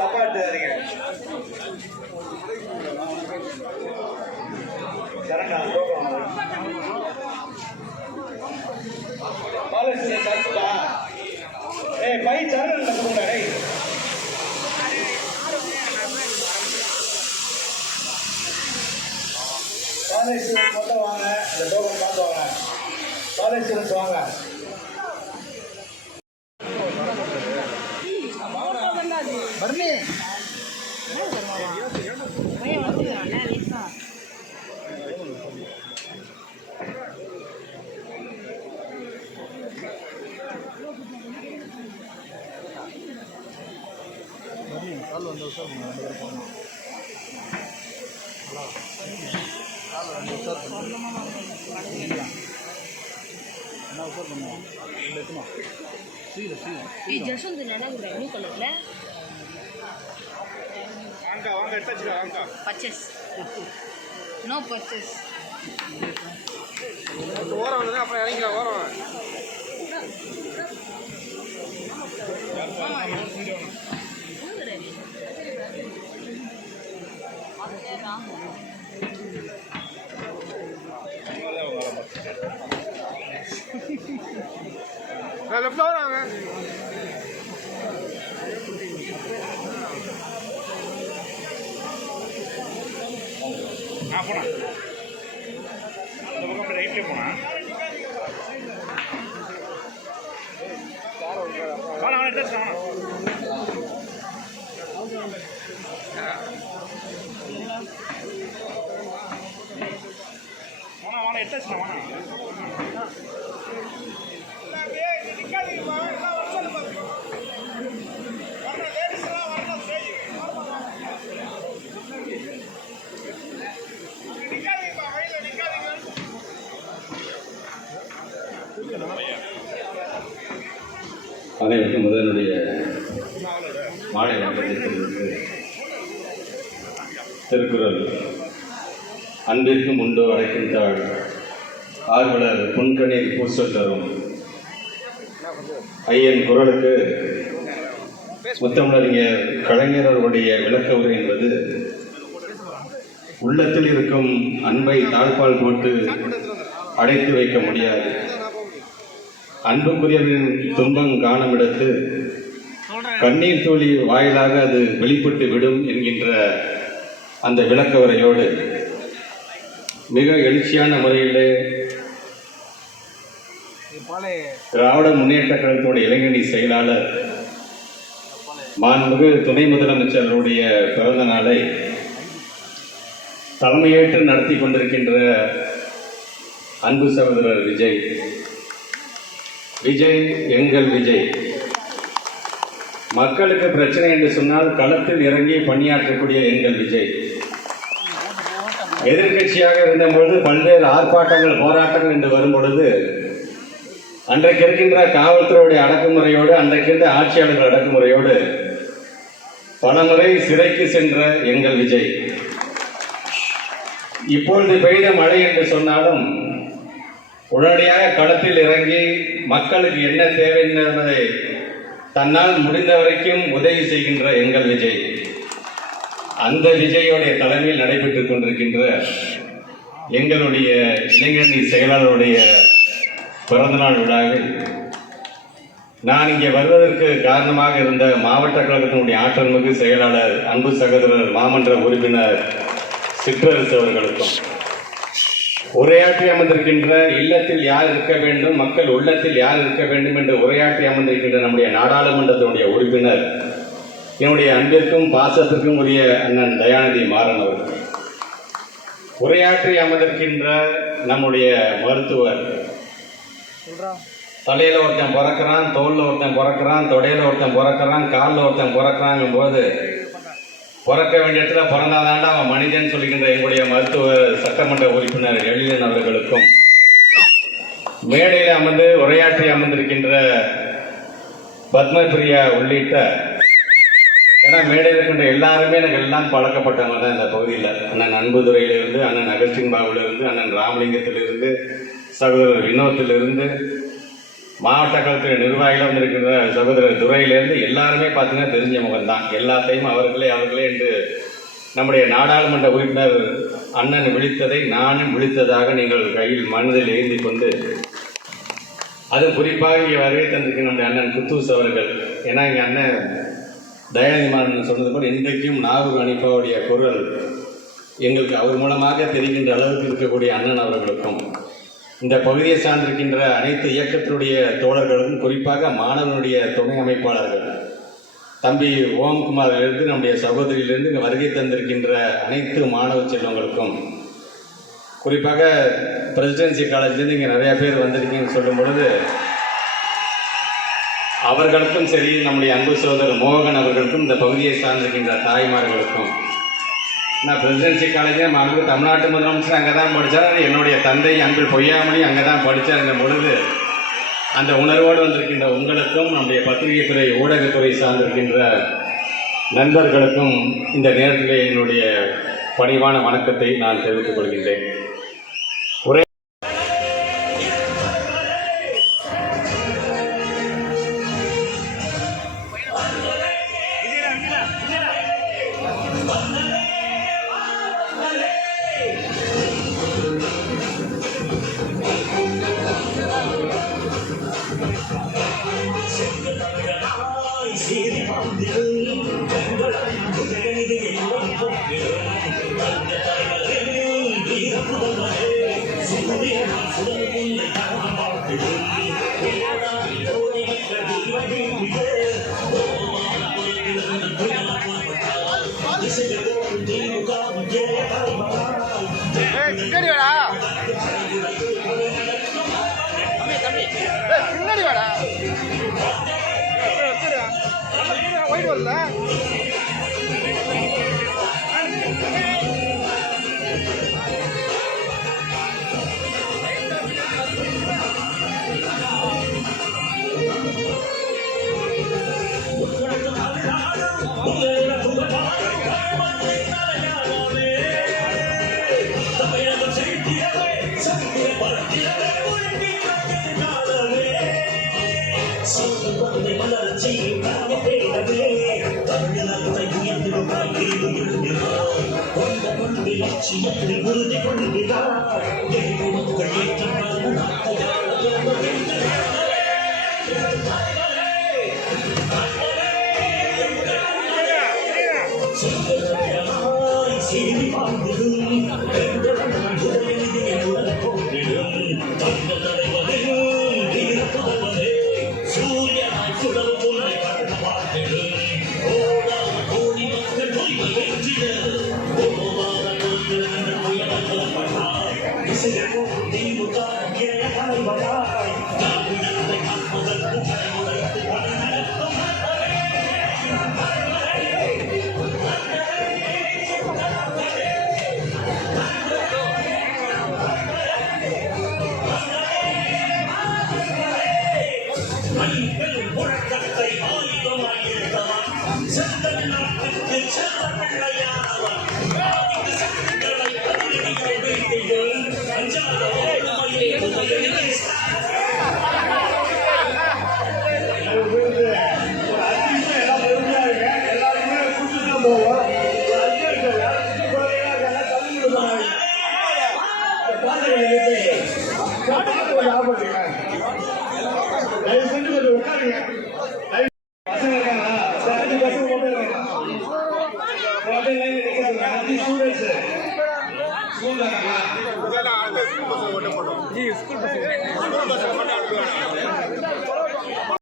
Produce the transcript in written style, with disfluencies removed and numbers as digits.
தப்பா எடுத்துக்காதீங்க. கரெக்டா காலேஜ் சர்ச்சுடா. ஏய் பை சரண் நடக்கும்டா. டேய் காலேஜ் ஸ்டூடெண்ட்ஸ் மட்டும் வாங்க, இந்த டோக்கன் பார்த்து வாங்க. காலேஜ் ஸ்டூடெண்ட்ஸ் வாங்க. ಬರ್ಲಿ ಕಾಲು ಒಂದು ವರ್ಷ ಈ ಜಶನ್ ನೆನಗುರ ಬ್ಲೂ ಕಲರ್ல வாங்க வாங்க எடுத்துச்சுடா வாங்க. பர்ச்சேஸ் நோ பர்ச்சேஸ் ஓரம் வந்து அப்புறம் இறங்கிக்கலாம். ஓரம் லெஃப்ட்ல வராங்க. போனா அந்த பக்கம் ரைட்லேயே போனா அவன் எடுத்து வாங்க எடுத்து வாங்க. அனைவருக்கும் முதலுடைய மாலை வணக்கத்திற்கு திருக்குறள் அன்பிற்கும் உண்டோ அடைக்கின்றாள் ஆர்வலர் புன்கணீர் பூசல் தரும் ஐயன் குரலுக்கு முத்தமிழறிஞர் கலைஞர் அவர்களுடைய விளக்க உரை என்பது உள்ளத்தில் இருக்கும் அன்பை தாழ்பால் போட்டு அடைத்து வைக்க முடியாது. அன்புக்குரியவரின் துன்பம் காணுமிடத்து கண்ணீர் துளி வாயிலாக அது வெளிப்பட்டு விடும் என்கின்ற அந்த விளக்க உரையோடு மிக எழுச்சியான முறையிலே திராவிட முன்னேற்ற கழகத்தினுடைய இளைஞரணி செயலாளர் மாண்புமிகு துணை முதலமைச்சருடைய பிறந்த நாளை தலைமையேற்று நடத்தி கொண்டிருக்கின்ற அன்பு சகோதரர் விஜய் எங்கள் விஜய் மக்களுக்கு பிரச்சனை என்று சொன்னால் களத்தில் இறங்கி பணியாற்றக்கூடிய எங்கள் விஜய் எதிர்கட்சியாக இருந்தபொழுது பல்வேறு ஆர்ப்பாட்டங்கள் போராட்டங்கள் என்று வரும் பொழுது அன்றைக்கு இருக்கின்ற காவல்துறையுடைய அடக்குமுறையோடு அன்றைக்கு இருந்த ஆட்சியாளர்கள் அடக்குமுறையோடு பலமுறை சிறைக்கு சென்ற எங்கள் விஜய் இப்பொழுது பெய்த மழை என்று சொன்னாலும் உடனடியாக களத்தில் இறங்கி மக்களுக்கு என்ன தேவை என்பதை தன்னால் முடிந்த வரைக்கும் உதவி செய்கின்ற எங்கள் விஜய் அந்த விஜயோடைய தலைமையில் நடைபெற்றுக் கொண்டிருக்கின்ற எங்களுடைய இளைஞரணி செயலாளருடைய பிறந்தநாள் விழாவில் நான் இங்கே வருவதற்கு காரணமாக இருந்த மாவட்ட கழகத்தினுடைய ஆற்றல்மிகு செயலாளர் அன்பு சகோதரர் மாமன்ற உறுப்பினர் சிற்றரசு அவர்களுக்கும் உரையாற்றி அமர்ந்திருக்கின்ற இல்லத்தில் யார் இருக்க வேண்டும் மக்கள் உள்ளத்தில் யார் இருக்க வேண்டும் என்று உரையாற்றி அமர்ந்திருக்கின்ற நம்முடைய நாடாளுமன்றத்தினுடைய உறுப்பினர் என்னுடைய அன்பிற்கும் பாசத்திற்கும் உரிய அண்ணன் தயாநிதி மாறன் அவர்கள் உரையாற்றி அமர்ந்திருக்கின்ற நம்முடைய மருத்துவர் தலையில ஒருத்தன் பிறக்கிறான், தோல்ல ஒருத்தன் பிறக்கிறான், தொடையில ஒருத்தன் பிறக்கிறான், காலில் ஒருத்தன் பிறக்கிறாங்கும் போது பிறக்க வேண்டிய இடத்துல பிறந்தாதாண்டா அவன் மனிதன் சொல்லுகின்ற எங்களுடைய மருத்துவ சட்டமன்ற உறுப்பினர் எழிலன் அவர்களுக்கும் மேடையில் அமர்ந்து உரையாற்றி அமர்ந்திருக்கின்ற பத்மபிரியா உள்ளிட்ட ஏன்னா மேடையில் இருக்கின்ற எல்லாருமே எனக்கு எல்லாம் பழக்கப்பட்டவங்க தான் இந்த பகுதியில். அண்ணன் அன்புதுறையிலிருந்து, அண்ணன் அகஸ்டின் பாபுலிருந்து, அண்ணன் ராமலிங்கத்திலிருந்து, சகோதரர் வினோத்திலிருந்து, மாவட்ட கழகத்துடைய நிர்வாகிகள் வந்திருக்கிற சகோதரர் துறையிலேருந்து எல்லாருமே பார்த்தீங்கன்னா தெரிஞ்ச முகம்தான். எல்லாத்தையும் அவர்களே என்று நம்முடைய நாடாளுமன்ற உறுப்பினர் அண்ணன் விழித்ததை நானும் விழித்ததாக நீங்கள் கையில் மனதில் எழுதி கொண்டு, அது குறிப்பாக இங்கே வருகை தந்திருக்கிற நம்முடைய அண்ணன் குத்தூஸ் அவர்கள். ஏன்னா இங்கே அண்ணன் தயாநிதி மாறன் சொன்னது போல் இன்றைக்கும் நாகூர் அனிஃபாவுடைய குரல் எங்களுக்கு அவர் மூலமாக தெரிகின்ற அளவுக்கு இருக்கக்கூடிய அண்ணன் அவர்களுக்கும், இந்த பகுதியை சார்ந்திருக்கின்ற அனைத்து இயக்கத்தினுடைய தோழர்களுக்கும், குறிப்பாக மாணவனுடைய துணை அமைப்பாளர்கள் தம்பி ஓம்குமாரிலிருந்து நம்முடைய சகோதரியிலிருந்து இங்கே வருகை தந்திருக்கின்ற அனைத்து மாணவ செல்வங்களுக்கும், குறிப்பாக பிரசிடென்சி காலேஜ்லேருந்து இங்கே நிறையா பேர் வந்திருக்கீங்கன்னு சொல்லும் பொழுது அவர்களுக்கும் சரி, நம்முடைய அன்பு சகோதரர் மோகன் அவர்களுக்கும், இந்த பகுதியை சார்ந்திருக்கின்ற தாய்மார்களுக்கும், நான் பிரசிடென்சி காலேஜே மாண்பு தமிழ்நாட்டு முதலமைச்சர் அங்கே தான் படித்தார். என்னுடைய தந்தை அன்பு பொய்யாமொழி அங்கே தான் படித்தார் பொழுது அந்த உணர்வோடு வந்திருக்கின்ற உங்களுக்கும், நம்முடைய பத்திரிகை துறை ஊடகத்துறை சார்ந்திருக்கின்ற நண்பர்களுக்கும் இந்த நேரத்திலே என்னுடைய பணிவான வணக்கத்தை நான் தெரிவித்துக் கொள்கின்றேன். பின்னாடி வாடா ஒயிட் வரல. School bus